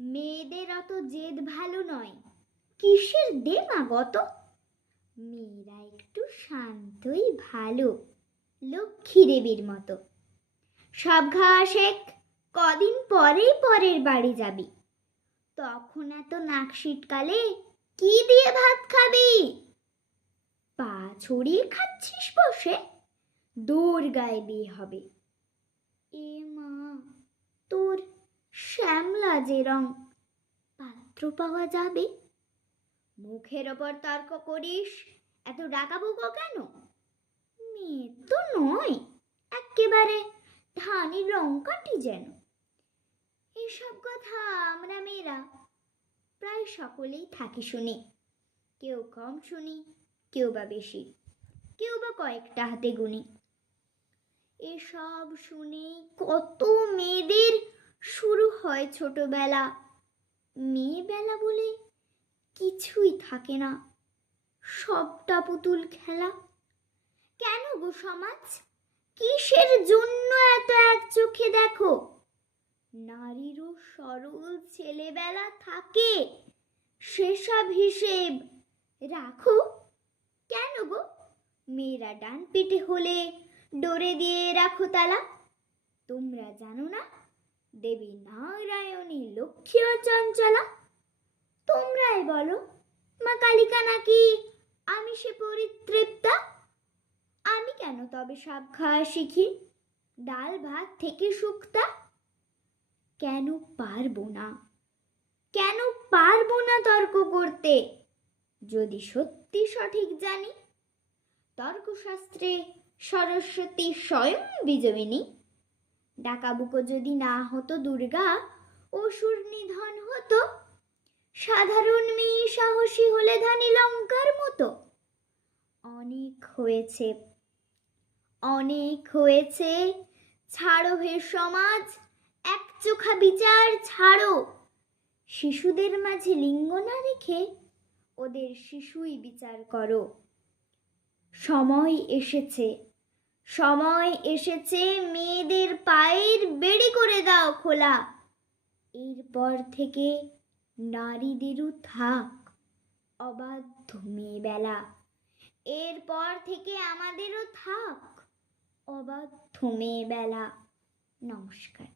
মেয়েদের অত জেদ ভালো নয়, কিসের দেমাগত। মেয়েরা একটু শান্তই ভালো, লক্ষ্মী দেবীর মতো। সব ঘাস শেখ, কদিন পরেই পরের বাড়ি যাবি, তখন এত নাক সিটকালে কি দিয়ে ভাত খাবি? পা ছড়িয়ে খাচ্ছিস বসে, দোর গায়ে বিয়ে হবে। এ মা, তোর শ্যামলা যে রং, পাত্র পাওয়া যাবে? মুখের ওপর তর্ক করিস, এত ডাকাবুকো কেন? মেয়ে তো নয়, একেবারে ধানি লঙ্কাটি যেন। এসব কথা আমরা মেয়েরা প্রায় সকলেই থাকি শুনি, কেউ কম শুনি, কেউ বা বেশি, কেউ বা কয়েকটা হাতে গুনি। এসব শুনে কত মেয়েদের শুরু হয় ছোটবেলা। মেয়েবেলা বলে কিছুই থাকে না, সবটা পুতুল খেলা। কেন গো সমাজ, কিসের জন্য এত এক চোখে দেখো? নারীরও সরল ছেলেবেলা থাকে, সেসব হিসেব রাখো। কেন গো মেয়েরা ডান পিঠে হলে ডোরে দিয়ে রাখো তালা? তোমরা জানো না দেবী নারায়ণী লক্ষ্মী ও চঞ্চলা? তোমরাই বলো, মা কালিকা নাকি আমিষে পরিতৃপ্তা? আমি কেন তবে সব খাওয়া শিখি, ডাল ভাত থেকে শুক্তা? কেন পারবো না, কেন পারবো না তর্ক করতে? যদি সত্যি সঠিক জানি, তর্কশাস্ত্রে সরস্বতী স্বয়ং বিজয়িনী। ডাকাবুকো যদি না হতো দুর্গা, অসুর নিধন হতো। সাধারণ মেয়ে সাহসী হলে ধানি লঙ্কার মতো। অনেক হয়েছে, অনেক হয়েছে, ছাড়ো হে সমাজ, এক চোখা বিচার ছাড়ো। শিশুদের মাঝে লিঙ্গ না রেখে ওদের শিশুই বিচার করো। সময় এসেছে, সময় এসেছে, মেয়েদের পায়ের বেড়ি করে দাও খোলা। এরপর থেকে নারীদেরও থাক অবাধ্য মেয়েবেলা। এরপর থেকে আমাদেরও থাক অবাধ্য মেয়েবেলা। নমস্কার।